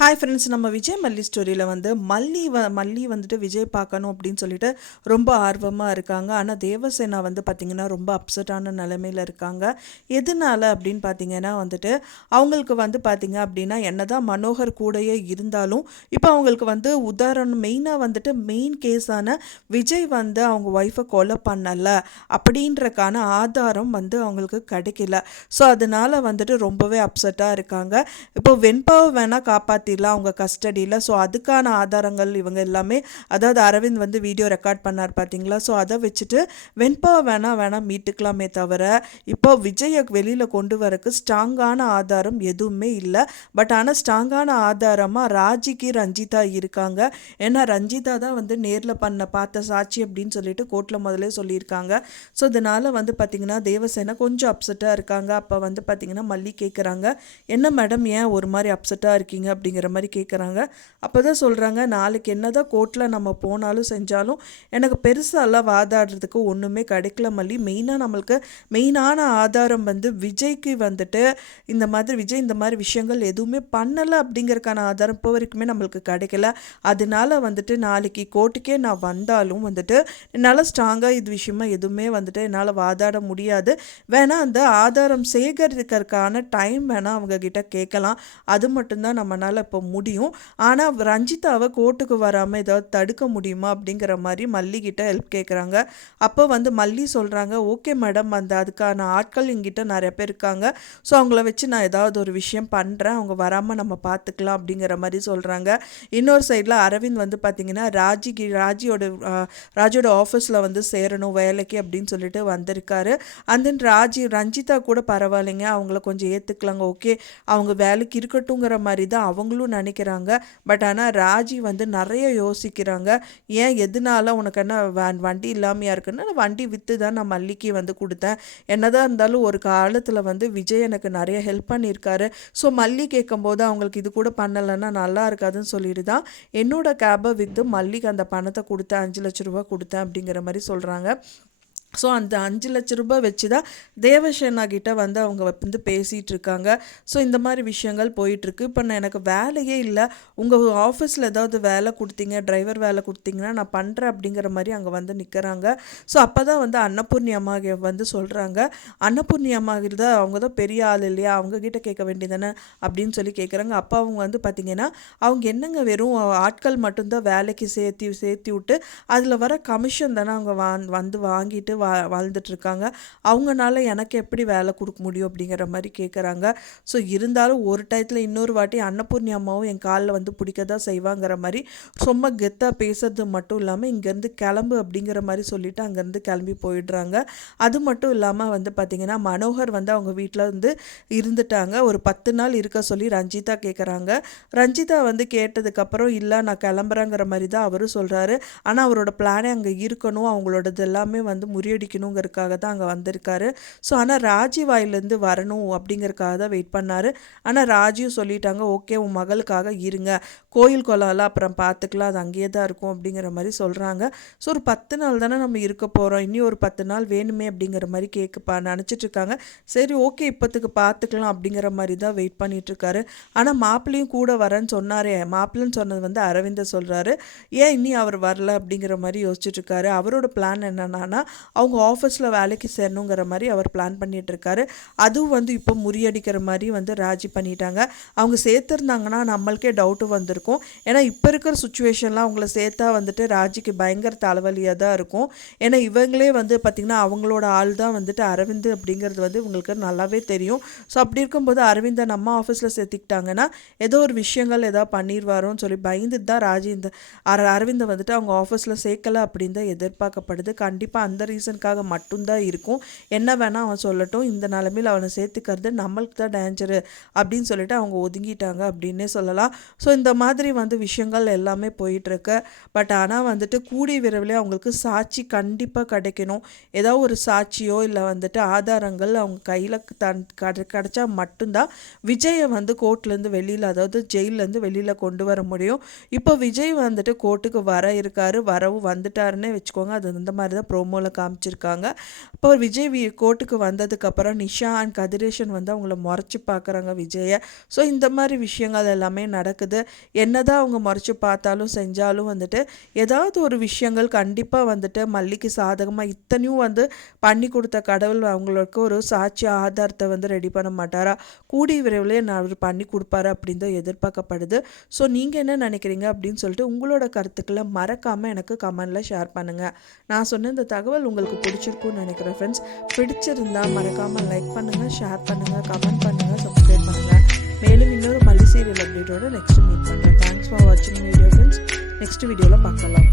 Hi friends, நம்ம விஜய் மல்லி ஸ்டோரியில் வந்து மல்லி வந்துட்டு விஜய் பார்க்கணும் அப்படின்னு சொல்லிட்டு ரொம்ப ஆர்வமாக இருக்காங்க. ஆனால் தேவசேனா வந்து பார்த்திங்கன்னா ரொம்ப அப்செட்டான நிலைமையில் இருக்காங்க. எதனால அப்படின்னு பார்த்தீங்கன்னா வந்துட்டு அவங்களுக்கு வந்து பார்த்திங்க அப்படின்னா என்னதான் மனோகர் கூடயே இருந்தாலும் இப்போ அவங்களுக்கு வந்து உதாரணம் மெயினாக வந்துட்டு மெயின் கேஸான விஜய் வந்து அவங்க ஒய்ஃபை கொலை பண்ணலை அப்படின்றக்கான ஆதாரம் வந்து அவங்களுக்கு கிடைக்கல. ஸோ அதனால வந்துட்டு ரொம்பவே அப்செட்டாக இருக்காங்க. இப்போ வெண்பாவை வேணால் காப்பாற்றிடலாம் அவங்க கஸ்டடியில். ஸோ அதுக்கான ஆதாரங்கள் இவங்க எல்லாமே, அதாவது அரவிந்த் வந்து வீடியோ ரெக்கார்ட் பண்ணார் பார்த்தீங்களா, ஸோ அதை வச்சுட்டு வெண்பாவை வேணாம் மீட்டுக்கலாமே தவிர இப்போ விஜயை வெளியில் கொண்டு வரக்கு ஸ்ட்ராங்கான ஆதாரம் எதுவுமே இல்லை. பட் ஆனால் ஸ்ட்ராங்கான ஆதாரமாக ராஜிக்கு ரஞ்சிதா இருக்காங்க. ஏன்னா ரஞ்சிதா தான் வந்து நேரில் பார்த்த சாட்சி அப்படின்னு சொல்லிட்டு கோர்ட்டில் முதலே சொல்லியிருக்காங்க. ஸோ இதனால் வந்து பார்த்திங்கன்னா தேவசேனா கொஞ்சம் அப்செட்டாக இருக்காங்க. அப்போ வந்து பார்த்திங்கன்னா மல்லி கேட்குறாங்க, என்ன மேடம் ஏன் ஒரு மாதிரி அப்செட்டாக இருக்கீங்க அப்படிங்கிற மாதிரி கேட்குறாங்க. அப்போ தான் சொல்கிறாங்க, நாளைக்கு என்ன தான் கோர்ட்டில் நம்ம போனாலும் செஞ்சாலும் எனக்கு பெருசாலாம் வாதாடுறதுக்கு ஒன்றுமே கிடைக்கல மல்லி. நம்மளுக்கு மெயினான ஆதாரம் வந்து விஜய்க்கு வந்துட்டு விஜய் இந்த மாதிரி விஷயங்கள் எதுவுமே பண்ணலை அப்படிங்கிறதுக்கான ஆதாரம் இப்போ வரைக்குமே நம்மளுக்கு கிடைக்கல. அதனால வந்துட்டு நாளைக்கு கோர்ட்டுக்கே நான் வந்தாலும் வந்துட்டு என்னால் ஸ்ட்ராங்காக இது விஷயமா எதுவுமே வந்துட்டு என்னால் வாதாட முடியாது. வேணால் அந்த ஆதாரம் சேகரிக்கிறதுக்கான டைம் வேணால் அவங்கக்கிட்ட கேட்கலாம். அது மட்டும்தான் நம்மளால் இப்போ முடியும். ஆனால் ரஞ்சிதாவை கோர்ட்டுக்கு வராமல் ஏதாவது தடுக்க முடியுமா அப்படிங்கிற மாதிரி மல்லிகிட்ட ஹெல்ப் கேட்குறாங்க. அப்போ வந்து மல்லி சொல்கிறாங்க, ஓகே மேடம், அதுக்கான ஆட்கள் எங்கிட்ட நிறைய பேர் இருக்காங்க. ஸோ அவங்கள வச்சு நான் ஏதாவது ஒரு விஷயம் பண்ணுறேன், அவங்க வராமல் நம்ம பார்த்துக்கலாம் அப்படிங்கிற மாதிரி சொல்கிறாங்க. இன்னொரு சைடில் அரவிந்த் வந்து பார்த்திங்கன்னா ராஜியோட ஆஃபீஸில் வந்து சேரணும் வேலைக்கு அப்படின்னு சொல்லிட்டு வந்திருக்காரு. அண்ட் தென் ரஞ்சிதா கூட பரவாயில்லைங்க, அவங்கள கொஞ்சம் ஏற்றுக்கலாங்க, ஓகே அவங்க வேலைக்கு இருக்கட்டுங்கிற மாதிரி தான் அவங்களும் நினைக்கிறாங்க. பட் ஆனால் ராஜி வந்து நிறைய யோசிக்கிறாங்க. ஏன் எதனால உனக்கு என்ன வண்டி இல்லாமையா இருக்குன்னா, வண்டி விற்று தான் நான் மல்லிக்கு வந்து கொடுத்தேன். என்னதான் இருந்தாலும் ஒரு காலத்தில் வந்து விஜய் எனக்கு நிறைய ஹெல்ப் பண்ணியிருக்காரு. ஸோ மல்லி கேட்கும்போது அவங்களுக்கு இது கூட பண்ணலைன்னா நல்லா இருக்காதுன்னு சொல்லிட்டு தான் என்னோட கேபை விற்று மல்லிக்கு அந்த பணத்தை கொடுத்தேன், 5,00,000 கொடுத்தேன் அப்படிங்கிற மாதிரி சொல்கிறாங்க. ஸோ அந்த 5,00,000 வச்சு தான் தேவசேனா கிட்ட வந்து அவங்க வந்து பேசிகிட்டு இருக்காங்க. ஸோ இந்த மாதிரி விஷயங்கள் போயிட்டுருக்கு. இப்போ நான் எனக்கு வேலையே இல்லை, உங்கள் ஆஃபீஸில் ஏதாவது வேலை கொடுத்தீங்க, டிரைவர் வேலை கொடுத்தீங்கன்னா நான் பண்ணுறேன் அப்படிங்கிற மாதிரி அங்கே வந்து நிற்கிறாங்க. ஸோ அப்போ தான் வந்து அன்னபூர்ணி அம்மா வந்து சொல்கிறாங்க, அன்னபூர்ணி அம்மா தான் அவங்க தான் பெரிய ஆள் இல்லையா, அவங்கக்கிட்ட கேட்க வேண்டியதானே அப்படின்னு சொல்லி கேட்குறாங்க. அப்போ அவங்க வந்து பார்த்திங்கன்னா அவங்க என்னங்க வெறும் ஆட்கள் மட்டும்தான் வேலைக்கு சேர்த்தி விட்டு அதில் வர கமிஷன் தானே அவங்க வந்து வாங்கிட்டு வாழ்ந்துட்டுருக்காங்க, அவங்கனால எனக்கு எப்படி வேலை கொடுக்க முடியும் அப்படிங்கிற மாதிரி கேட்குறாங்க. ஸோ இருந்தாலும் ஒரு டயத்தில் இன்னொரு வாட்டி அன்னபூர்ணி அம்மாவும் என் காலில் வந்து பிடிக்க தான் செய்வாங்கிற மாதிரி ரொம்ப கெத்தாக பேசுறது மட்டும் இல்லாமல் இங்கேருந்து கிளம்பு அப்படிங்கிற மாதிரி சொல்லிவிட்டு அங்கேருந்து கிளம்பி போயிடுறாங்க. அது மட்டும் இல்லாமல் வந்து பார்த்திங்கன்னா மனோகர் வந்து அவங்க வீட்டில் வந்து இருந்துட்டாங்க. ஒரு 10 நாள் இருக்க சொல்லி ரஞ்சிதா கேட்குறாங்க. ரஞ்சிதா வந்து கேட்டதுக்கப்புறம் இல்லை நான் கிளம்புறேங்கிற மாதிரி தான் அவரும் சொல்கிறாரு. ஆனால் அவரோட பிளானே அங்கே இருக்கணும், அவங்களோடது எல்லாமே வந்து முறியடிக்கணுங்கிறதுக்காக தான் அங்கே வந்திருக்காரு. ஸோ ஆனால் ராஜி வாயிலேருந்து வரணும் அப்படிங்கிறதுக்காக தான் வெயிட் பண்ணார். ஆனால் ராஜியும் சொல்லிட்டாங்க, ஓகே உன் மகளுக்காக இருங்க, கோயில் குளம்லாம் அப்புறம் பார்த்துக்கலாம், அது அங்கேயே தான் இருக்கும் அப்படிங்கிற மாதிரி சொல்கிறாங்க. ஸோ ஒரு 10 நாள் தானே நம்ம இருக்க போகிறோம், இன்னும் ஒரு 10 நாள் வேணுமே அப்படிங்கிற மாதிரி நினச்சிட்ருக்காங்க. சரி ஓகே இப்போத்துக்கு பார்த்துக்கலாம் அப்படிங்கிற மாதிரி தான் வெயிட் பண்ணிகிட்ருக்காரு. ஆனால் மாப்பிள்ளையும் கூட வரேன்னு சொன்னாரே, மாப்பிள்ளைன்னு சொன்னது வந்து அரவிந்த சொல்கிறாரு, ஏன் இன்னி அவர் வரல அப்படிங்கிற மாதிரி யோசிச்சுட்ருக்காரு. அவரோட பிளான் என்னன்னா அவங்க ஆஃபீஸில் வேலைக்கு சேரணுங்கிற மாதிரி அவர் பிளான் பண்ணிகிட்ருக்காரு. அதுவும் வந்து இப்போ முறியடிக்கிற மாதிரி வந்து ராஜி பண்ணிட்டாங்க. அவங்க சேர்த்துருந்தாங்கன்னா நம்மளுக்கே டவுட்டு வந்திருக்கும். ஏன்னா இப்போ இருக்கிற சுச்சுவேஷன்லாம் அவங்கள சேர்த்தா வந்துட்டு ராஜிக்கு பயங்கர தலைவலியாக தான் இருக்கும். ஏன்னா இவங்களே வந்து பார்த்திங்கன்னா அவங்களோட ஆள் தான் வந்துட்டு அரவிந்த் அப்படிங்கிறது வந்து இவங்களுக்கு நல்லாவே தெரியும். ஸோ அப்படி இருக்கும்போது அரவிந்தை நம்ம ஆஃபீஸில் சேர்த்திக்கிட்டாங்கன்னா ஏதோ ஒரு விஷயங்கள் ஏதாவது பண்ணிடுவாரோன்னு சொல்லி பயந்துட்டு தான் ராஜி அரவிந்தை வந்துட்டு அவங்க ஆஃபீஸில் சேர்க்கலை அப்படின்னு தான் எதிர்பார்க்கப்படுது. கண்டிப்பாக அந்த ரீசனுக்காக மட்டும்தான் இருக்கும். என்ன வேணால் அவன் சொல்லட்டும், இந்த நிலைமையில் அவனை சேர்த்துக்கிறது நம்மளுக்கு தான் டேஞ்சரு அப்படின்னு சொல்லிட்டு அவங்க ஒதுங்கிட்டாங்க அப்படின்னே சொல்லலாம். ஸோ இந்த மாதிரி வந்து விஷயங்கள் எல்லாமே போயிட்டுருக்கு. பட் ஆனால் வந்துட்டு கூடிய விரைவில் அவங்களுக்கு சாட்சி கண்டிப்பாக கிடைக்கணும். ஏதோ ஒரு சாட்சியோ இல்லை வந்துட்டு ஆதாரங்கள் அவங்க கையில் கிடைச்சா மட்டும்தான் விஜயை வந்து கோர்ட்லேருந்து வெளியில், அதாவது ஜெயிலேருந்து வெளியில் கொண்டு வர முடியும். இப்போ விஜய் வந்துட்டு கோர்ட்டுக்கு வர இருக்காரு, வரவும் வந்துட்டாருன்னே வச்சுக்கோங்க. அது இந்த மாதிரி தான் ப்ரோமோவில் காமிக்க காமிச்சிருக்காங்க. இப்போ விஜய் கோர்ட்டுக்கு வந்ததுக்கப்புறம் நிஷா அண்ட் கதிரேஷன் வந்து அவங்கள முறைச்சி பார்க்குறாங்க விஜயை. ஸோ இந்த மாதிரி விஷயங்கள் எல்லாமே நடக்குது. என்னதான் அவங்க முறைச்சி பார்த்தாலும் செஞ்சாலும் வந்துட்டு ஏதாவது ஒரு விஷயங்கள் கண்டிப்பாக வந்துட்டு மல்லிக்கு சாதகமாக இத்தனையும் வந்து பண்ணி கொடுத்த கடவுள் அவங்களுக்கு ஒரு சாட்சி ஆதாரத்தை வந்து ரெடி பண்ண மாட்டாரா? கூடிய விரைவிலே நான் அவர் பண்ணி கொடுப்பாரு அப்படின்னு தான் எதிர்பார்க்கப்படுது. ஸோ நீங்கள் என்ன நினைக்கிறீங்க அப்படின்னு சொல்லிட்டு உங்களோட கருத்துக்களை மறக்காமல் எனக்கு கமெண்டில் ஷேர் பண்ணுங்கள். நான் சொன்ன இந்த தகவல் உங்களுக்கு பிடிச்சிருக்குன்னு நினைக்கிறேன் ஃப்ரெண்ட்ஸ். பிடிச்சிருந்தா மறக்காமல் லைக் பண்ணுங்கள், ஷேர் பண்ணுங்கள், கமெண்ட் பண்ணுங்கள், சப்ஸ்கிரைப் பண்ணுங்கள். மேலும் இன்னொரு மல்லி சீரியல் அப்டேட்டோட நெக்ஸ்ட் மீட் பண்ணுறேன். தேங்க்ஸ் ஃபார் வாட்சிங் வீடியோ ஃப்ரெண்ட்ஸ். நெக்ஸ்ட் வீடியோவில் பார்க்கலாம்.